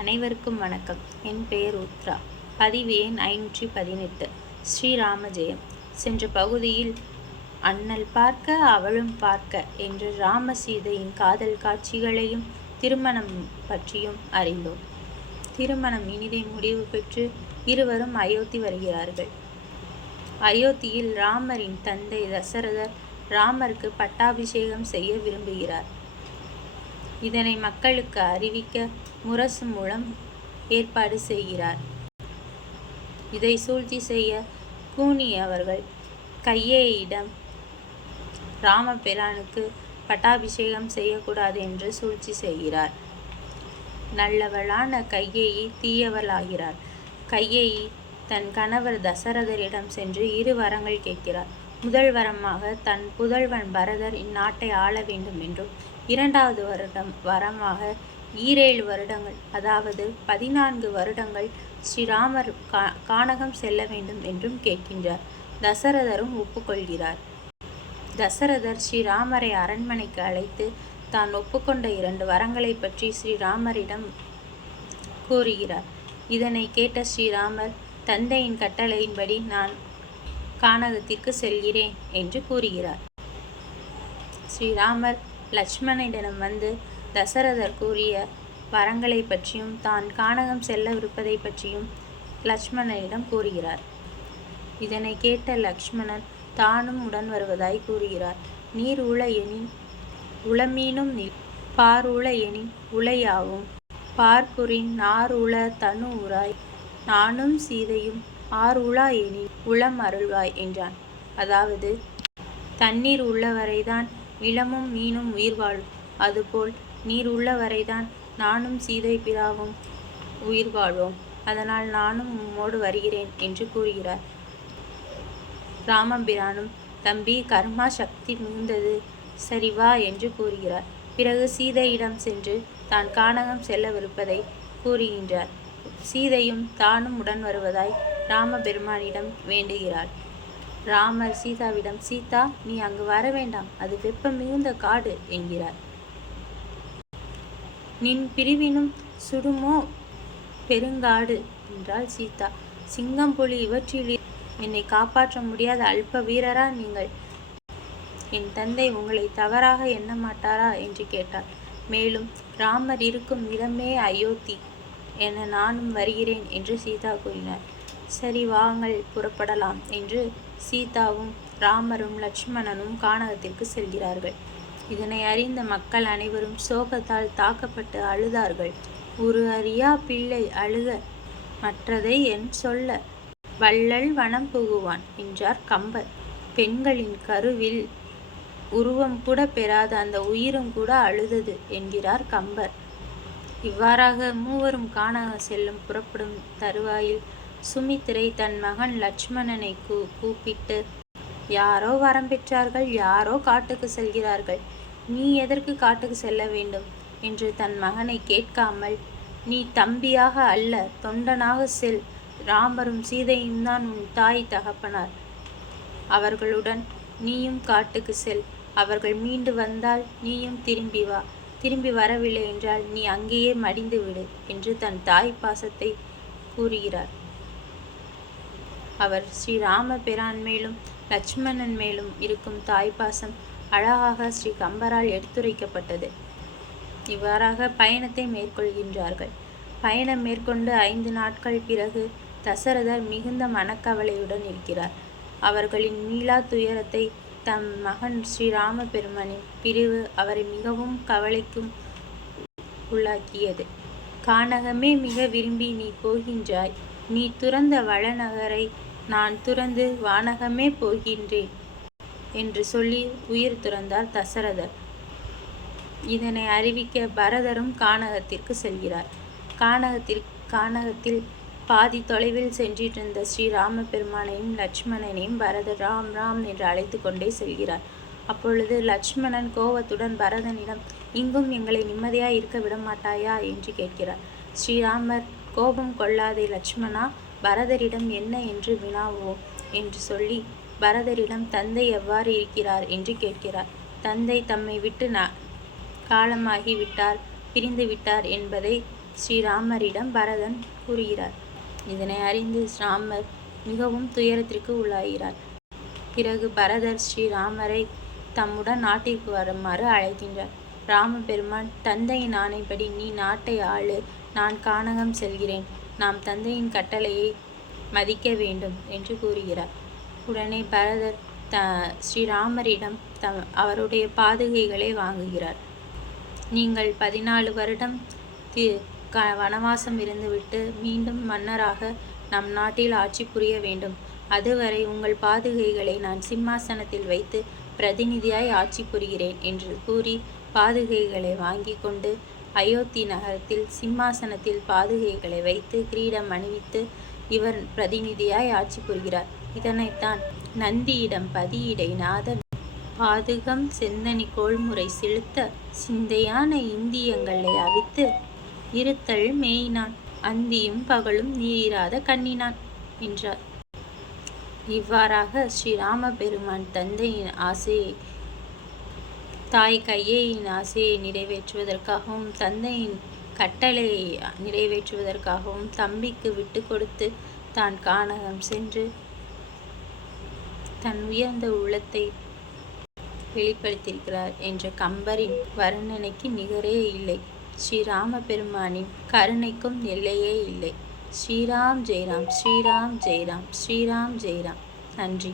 அனைவருக்கும் வணக்கம். என் பெயர் உத்ரா. பதிவு எண் 518. ஸ்ரீராம ஜெயம். சென்ற பகுதியில் அண்ணல் பார்க்க அவளும் பார்க்க என்று ராம சீதையின் காதல் காட்சிகளையும் திருமணம் பற்றியும் அறிந்தோம். திருமணம் இனிதே முடிவு பெற்று இருவரும் அயோத்தி வருகிறார்கள். அயோத்தியில் ராமரின் தந்தை தசரதர் ராமருக்கு பட்டாபிஷேகம் செய்ய விரும்புகிறார். இதனை மக்களுக்கு அறிவிக்க முரசு மூலம் ஏற்பாடு செய்கிறார். இதை சூழ்ச்சி செய்ய கூனி அவர்கள் கையேயிடம் ராமபிரானுக்கு பட்டாபிஷேகம் செய்யக்கூடாது என்று சூழ்ச்சி செய்கிறார். நல்லவளான கையேயி தீயவளாகிறார். கையேயி தன் கணவர் தசரதரிடம் சென்று 2 வரங்கள் கேட்கிறார். முதல் வரமாக தன் புதல்வன் பரதர் இந்நாட்டை ஆள வேண்டும் என்றும், 2வது வரமாக 7 வருடங்கள், அதாவது 14 வருடங்கள் ஸ்ரீராமர் கானகம் செல்ல வேண்டும் என்றும் கேட்கின்றார். தசரதரும் ஒப்புக்கொள்கிறார். தசரதர் ஸ்ரீராமரை அரண்மனைக்கு அழைத்து தான் ஒப்புக்கொண்ட 2 வரங்களை பற்றி ஸ்ரீராமரிடம் கூறுகிறார். இதனை கேட்ட ஸ்ரீராமர் தந்தையின் கட்டளையின்படி நான் கானகத்திற்கு செல்கிறேன் என்று கூறுகிறார். ஸ்ரீராமர் லட்சுமணனிடம் வந்து தசரதர் கூறிய வரங்களை பற்றியும் தான் கானகம் செல்லவிருப்பதை பற்றியும் லட்சுமணனிடம் கூறுகிறார். இதனை கேட்ட லட்சுமணன் தானும் உடன் வருவதாய் கூறுகிறார். நீர் உள எனின் உளமீனும் பார் உள எனின் உளையாவும் பார்ப்புரின் நார் உள தனு உராய் நானும் சீதையும் ஆர் உலா எனின் உளம் அருள்வாய் என்றான். அதாவது தண்ணீர் உள்ளவரைதான் இளமும் மீனும் உயிர் வாழும், அதுபோல் நீர் உள்ளவரைதான் நானும் சீதை பிராவும் உயிர் வாழ்வோம். அதனால் நானும் உம்மோடு வருகிறேன் என்று கூறுகிறார். ராமபிரானும் தம்பி கர்மா சக்தி மிகுந்தது, சரி வா என்று கூறுகிறார். பிறகு சீதையிடம் சென்று தான் கானகம் செல்லவிருப்பதை கூறுகின்றார். சீதையும் தானும் உடன் வருவதாய் ராமபெருமானிடம் வேண்டுகிறாள். ராமர் சீதாவிடம், சீதா, நீ அங்கு வர வேண்டாம், அது வெப்பம் மிகுந்த காடு என்கிறார். நின் பிரிவினும் சுடுமோ பெருங்காடு என்றாள் சீதா. சிங்கம் புலி இவற்றில் என்னை காப்பாற்ற முடியாத அல்ப வீரரா நீங்கள்? என் தந்தை உங்களை தவறாக எண்ண மாட்டாரா என்று கேட்டார். மேலும் ராமர் இருக்கும் இடமே அயோத்தி என நானும் வருகிறேன் என்று சீதா கூறினார். சரி, வாங்கள் புறப்படலாம் என்று சீதாவும் ராமரும் லட்சுமணனும் கானகத்திற்கு செல்கிறார்கள். இதனை அறிந்த மக்கள் அனைவரும் சோகத்தால் தாக்கப்பட்டு அழுதார்கள். ஒரு அறியா பிள்ளை அழுக மற்றதை என் சொல்ல, வள்ளல் வனம் புகுவான் என்றார் கம்பர். பெண்களின் கருவில் உருவம் கூட பெறாத அந்த உயிரும் கூட அழுதது என்கிறார் கம்பர். இவ்வாறாக மூவரும் கானகம் செல்லும் புறப்படும் தருவாயில் சுமித்திரை தன் மகன் லட்சுமணனை கூப்பிட்டு, யாரோ வரம் பெற்றார்கள், யாரோ காட்டுக்கு செல்கிறார்கள், நீ எதற்கு காட்டுக்கு செல்ல வேண்டும் என்று தன் மகனை கேட்காமல், நீ தம்பியாக அல்ல தொண்டனாக செல், ராமரும் சீதையும் தான் உன் தாய் தகப்பனார், அவர்களுடன் நீயும் காட்டுக்கு செல், அவர்கள் மீண்டு வந்தால் நீயும் திரும்பி வா, திரும்பி வரவில்லை என்றால் நீ அங்கேயே மடிந்து விடு என்று தன் தாய் பாசத்தை கூறுகிறார். அவர் ஸ்ரீராம பிரான் மேலும் லட்சுமணன் மேலும் இருக்கும் தாய்ப்பாசம் அழகாக ஸ்ரீ கம்பரால் எடுத்துரைக்கப்பட்டது. இவ்வாறாக பயணத்தை மேற்கொள்கின்றார்கள். பயணம் மேற்கொண்டு 5 நாட்கள் பிறகு தசரதர் மிகுந்த மனக்கவலையுடன் இருக்கிறார். அவர்களின் மீளா துயரத்தை தம் மகன் ஸ்ரீராம பெருமானின் பிரிவு அவரை மிகவும் கவலைக்கும் உள்ளாக்கியது. கானகமே மிக விரும்பி நீ போகின்றாய், நீ துறந்த வளநகரை நான் துறந்து வானகமே போகின்றேன் என்று சொல்லி உயிர் துறந்தார் தசரதர். இதனை அறிவிக்க பரதரும் கானகத்திற்கு செல்கிறார். கானகத்தில் பாதி தொலைவில் சென்றிருந்த ஸ்ரீராம பெருமானையும் லட்சுமணனையும் பரதர் ராம் ராம் என்று அழைத்து கொண்டே செல்கிறார். அப்பொழுது லட்சுமணன் கோபத்துடன் பரதனிடம், இங்கும் எங்களை நிம்மதியாய் இருக்க விடமாட்டாயா என்று கேட்கிறார். ஸ்ரீராமர், கோபம் கொள்ளாதே லட்சுமணா, பரதரிடம் என்ன என்று வினாவுவோம் என்று சொல்லி பரதரிடம் தந்தை எவ்வாறு இருக்கிறார் என்று கேட்கிறார். தந்தை தம்மை விட்டு காலமாகி விட்டார், பிரிந்து விட்டார் என்பதை ஸ்ரீராமரிடம் பரதன் கூறுகிறார். இதனை அறிந்து ராமர் மிகவும் துயரத்திற்கு உள்ளாகிறார். பிறகு பரதர் ஸ்ரீராமரை தம்முடன் நாட்டிற்கு வருமாறு அழைக்கின்றார். ராமபெருமான், தந்தையின் ஆணைப்படி நீ நாட்டை ஆளு, நான் கானகம் செல்கிறேன். நாம் தந்தையின் கட்டளையை மதிக்க வேண்டும் என்று கூறுகிறார். உடனே பரதர் ஸ்ரீராமரிடம் அவருடைய பாதுகைகளை வாங்குகிறார். நீங்கள் 14 வருடம் வனவாசம் இருந்துவிட்டு மீண்டும் மன்னராக நம் நாட்டில் ஆட்சி புரிய வேண்டும். அதுவரை உங்கள் பாதுகைகளை நான் சிம்மாசனத்தில் வைத்து பிரதிநிதியாய் ஆட்சி புரிகிறேன் என்று கூறி பாதுகைகளை வாங்கி கொண்டு அயோத்தி நகரத்தில் சிம்மாசனத்தில் பாதுகைகளை வைத்து கிரீடம் அணிவித்து இவர் பிரதிநிதியாய் ஆட்சி புரிகிறார். இதனைத்தான் நந்தியிடம் பதியிடை நாதன் பாதுகம் செந்தனி கோள்முறை செலுத்த சிந்தையான இந்தியங்களை அவித்து இருத்தல் மேயினான், அந்தியும் பகலும் நீராத கண்ணினான் என்றார். இவ்வாறாக ஸ்ரீராம பெருமான் தந்தையின் ஆசையை, தாய் கையேயின் ஆசையை நிறைவேற்றுவதற்காகவும் தந்தையின் கட்டளையை நிறைவேற்றுவதற்காகவும் தம்பிக்கு விட்டு கொடுத்து தான் கானகம் சென்று தன் உயர்ந்த உள்ளத்தை வெளிப்படுத்தியிருக்கிறார் என்ற கம்பரின் வர்ணனைக்கு நிகரே இல்லை. ஸ்ரீராம பெருமானின் கருணைக்கும் எல்லையே இல்லை. ஸ்ரீராம் ஜெயராம், ஸ்ரீராம் ஜெயராம், ஸ்ரீராம் ஜெயராம். நன்றி.